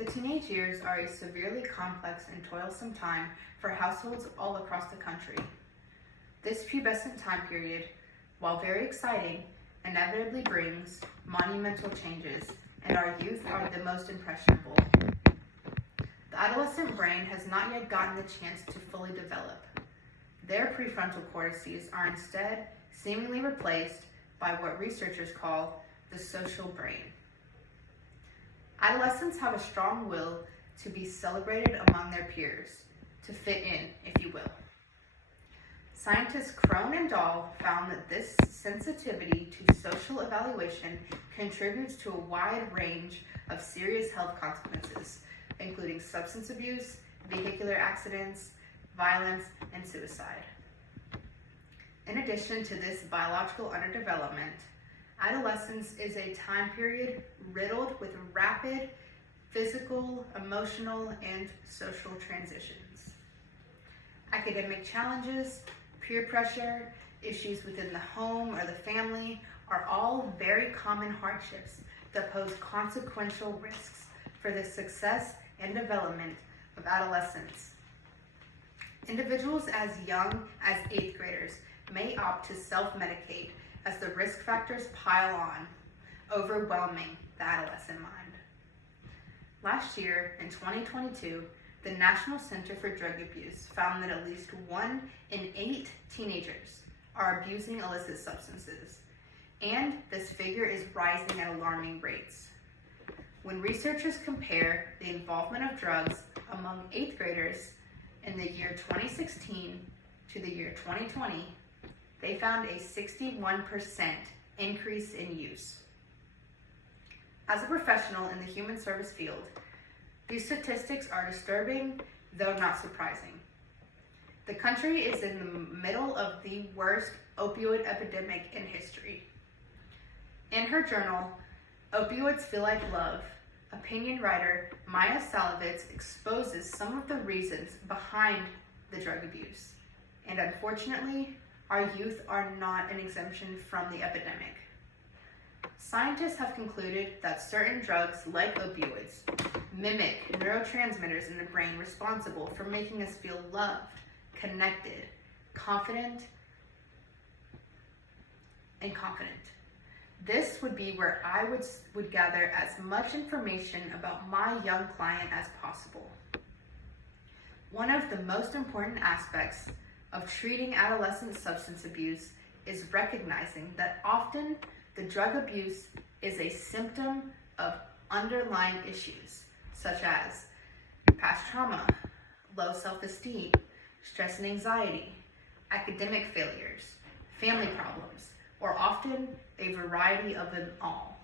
The teenage years are a severely complex and toilsome time for households all across the country. This pubescent time period, while very exciting, inevitably brings monumental changes, and our youth are the most impressionable. The adolescent brain has not yet gotten the chance to fully develop. Their prefrontal cortices are instead seemingly replaced by what researchers call the social brain. Adolescents have a strong will to be celebrated among their peers, to fit in, if you will. Scientists Crone and Dahl found that this sensitivity to social evaluation contributes to a wide range of serious health consequences, including substance abuse, vehicular accidents, violence, and suicide. In addition to this biological underdevelopment, adolescence is a time period riddled with rapid physical, emotional, and social transitions. Academic challenges, peer pressure, issues within the home or the family are all very common hardships that pose consequential risks for the success and development of adolescents. Individuals as young as 8th graders may opt to self-medicate as the risk factors pile on, overwhelming the adolescent mind. Last year, in 2022, the National Center for Drug Abuse found that at least 1 in 8 teenagers are abusing illicit substances, and this figure is rising at alarming rates. When researchers compare the involvement of drugs among 8th graders in the year 2016 to the year 2020, they found a 61% increase in use. As a professional in the human service field, these statistics are disturbing, though not surprising. The country is in the middle of the worst opioid epidemic in history. In her journal, Opioids Feel Like Love, opinion writer Maya Salovitz exposes some of the reasons behind the drug abuse. And unfortunately, our youth are not an exemption from the epidemic. Scientists have concluded that certain drugs, like opioids, mimic neurotransmitters in the brain responsible for making us feel loved, connected, confident, and confident. This would be where I would gather as much information about my young client as possible. One of the most important aspects of treating adolescent substance abuse is recognizing that often the drug abuse is a symptom of underlying issues, such as past trauma, low self-esteem, stress and anxiety, academic failures, family problems, or often a variety of them all.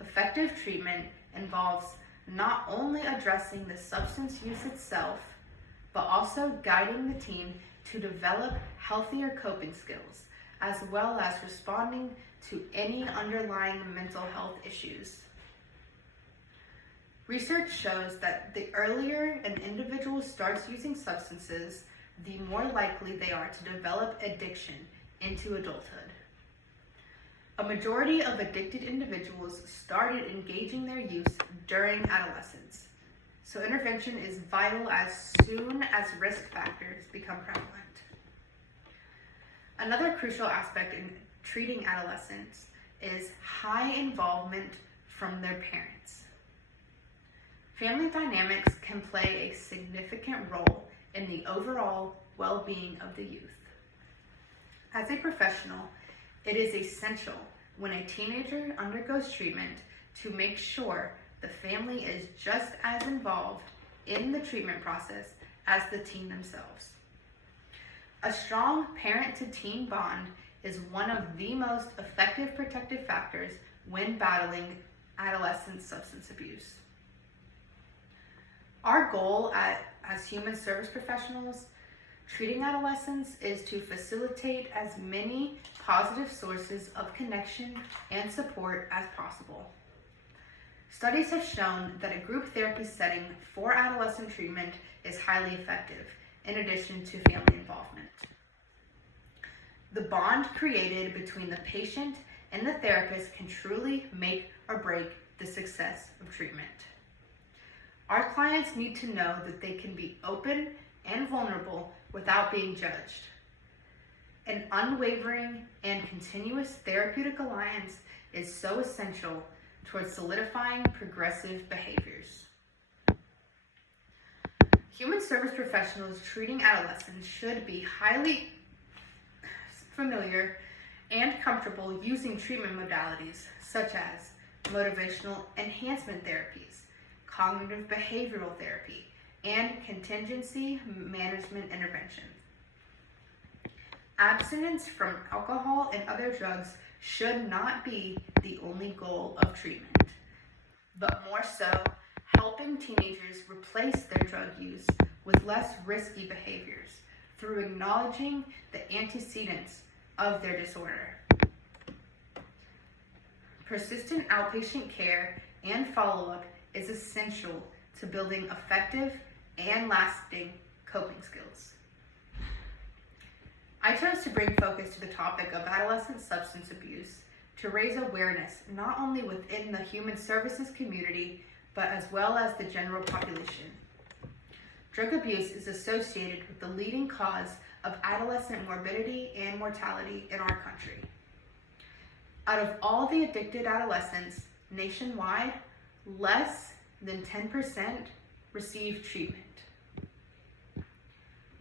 Effective treatment involves not only addressing the substance use itself, but also guiding the teen to develop healthier coping skills, as well as responding to any underlying mental health issues. Research shows that the earlier an individual starts using substances, the more likely they are to develop addiction into adulthood. A majority of addicted individuals started engaging their use during adolescence, so intervention is vital as soon as risk factors become prevalent. Another crucial aspect in treating adolescents is high involvement from their parents. Family dynamics can play a significant role in the overall well-being of the youth. As a professional, it is essential when a teenager undergoes treatment to make sure the family is just as involved in the treatment process as the teen themselves. A strong parent-to-teen bond is one of the most effective protective factors when battling adolescent substance abuse. Our goal as human service professionals treating adolescents is to facilitate as many positive sources of connection and support as possible. Studies have shown that a group therapy setting for adolescent treatment is highly effective, in addition to family involvement. The bond created between the patient and the therapist can truly make or break the success of treatment. Our clients need to know that they can be open and vulnerable without being judged. An unwavering and continuous therapeutic alliance is so essential towards solidifying progressive behaviors. Human service professionals treating adolescents should be highly familiar and comfortable using treatment modalities such as motivational enhancement therapies, cognitive behavioral therapy, and contingency management intervention. Abstinence from alcohol and other drugs should not be the only goal of treatment, but more so helping teenagers replace their drug use with less risky behaviors through acknowledging the antecedents of their disorder. Persistent outpatient care and follow-up is essential to building effective and lasting coping skills. I chose to bring focus to the topic of adolescent substance abuse to raise awareness not only within the human services community, but as well as the general population. Drug abuse is associated with the leading cause of adolescent morbidity and mortality in our country. Out of all the addicted adolescents nationwide, less than 10% receive treatment.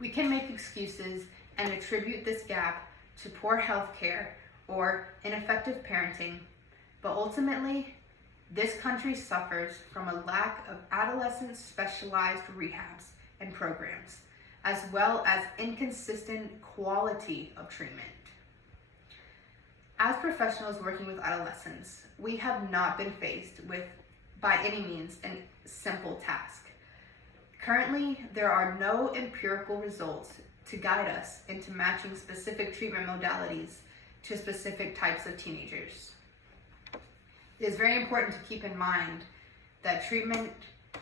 We can make excuses and attribute this gap to poor health care or ineffective parenting, but ultimately, this country suffers from a lack of adolescent specialized rehabs and programs, as well as inconsistent quality of treatment. As professionals working with adolescents, we have not been faced with, by any means, a simple task. Currently, there are no empirical results to guide us into matching specific treatment modalities to specific types of teenagers. It is very important to keep in mind that treatment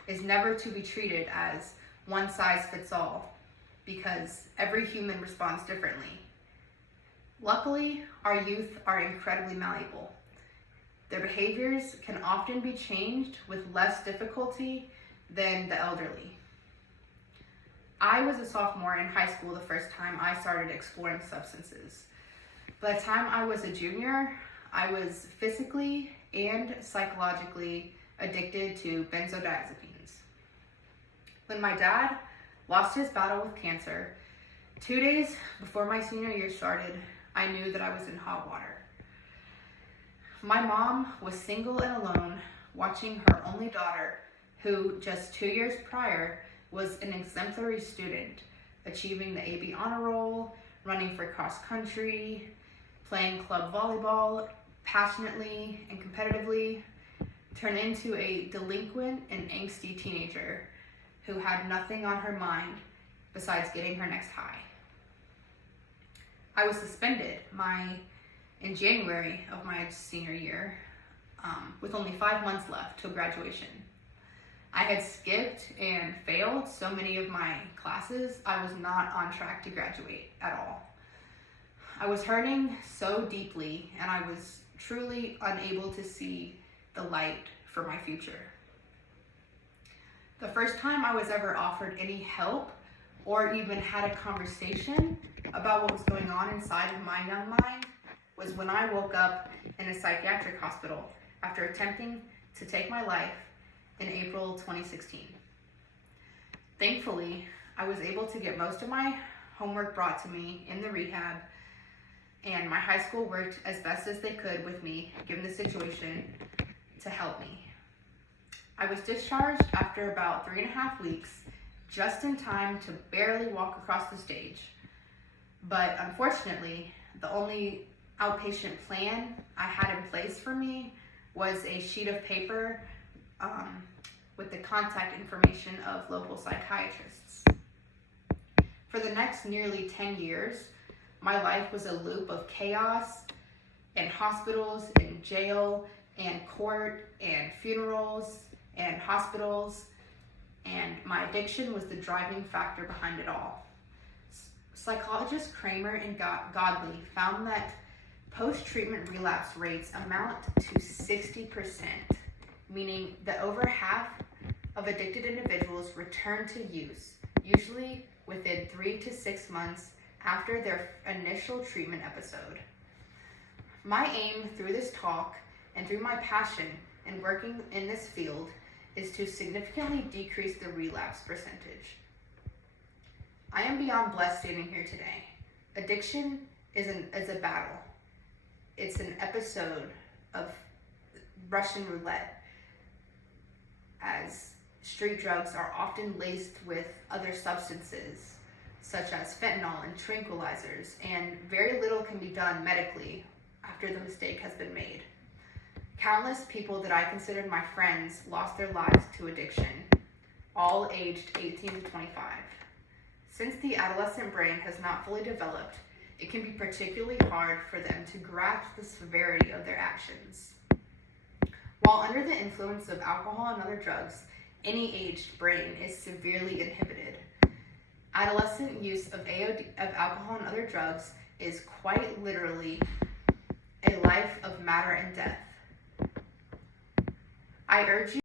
is never to be treated as one size fits all, because every human responds differently. Luckily, our youth are incredibly malleable. Their behaviors can often be changed with less difficulty than the elderly. I was a sophomore in high school the first time I started exploring substances. By the time I was a junior, I was physically and psychologically addicted to benzodiazepines. When my dad lost his battle with cancer, 2 days before my senior year started, I knew that I was in hot water. My mom was single and alone, watching her only daughter, who just 2 years prior was an exemplary student, achieving the AB honor roll, running for cross country, playing club volleyball passionately and competitively, turn into a delinquent and angsty teenager who had nothing on her mind besides getting her next high. I was suspended in January of my senior year, with only 5 months left till graduation. I had skipped and failed so many of my classes, I was not on track to graduate at all. I was hurting so deeply, and I was truly unable to see the light for my future. The first time I was ever offered any help or even had a conversation about what was going on inside of my young mind was when I woke up in a psychiatric hospital after attempting to take my life in April 2016. Thankfully, I was able to get most of my homework brought to me in the rehab, and my high school worked as best as they could with me, given the situation, to help me. I was discharged after about 3.5 weeks, just in time to barely walk across the stage. But unfortunately, the only outpatient plan I had in place for me was a sheet of paper with the contact information of local psychiatrists. For the next nearly 10 years, my life was a loop of chaos and hospitals and jail and court and funerals and hospitals, and my addiction was the driving factor behind it all. Psychologist Kramer and Godley found that post-treatment relapse rates amount to 60%, meaning that over half of addicted individuals return to use, usually within 3 to 6 months after their initial treatment episode. My aim through this talk and through my passion in working in this field is to significantly decrease the relapse percentage. I am beyond blessed standing here today. Addiction is a battle. It's an episode of Russian roulette, as street drugs are often laced with other substances such as fentanyl and tranquilizers, and very little can be done medically after the mistake has been made. Countless people that I considered my friends lost their lives to addiction, all aged 18 to 25. Since the adolescent brain has not fully developed, it can be particularly hard for them to grasp the severity of their actions. While under the influence of alcohol and other drugs, any aged brain is severely inhibited. Adolescent use of alcohol and other drugs is quite literally a life of matter and death. I urge you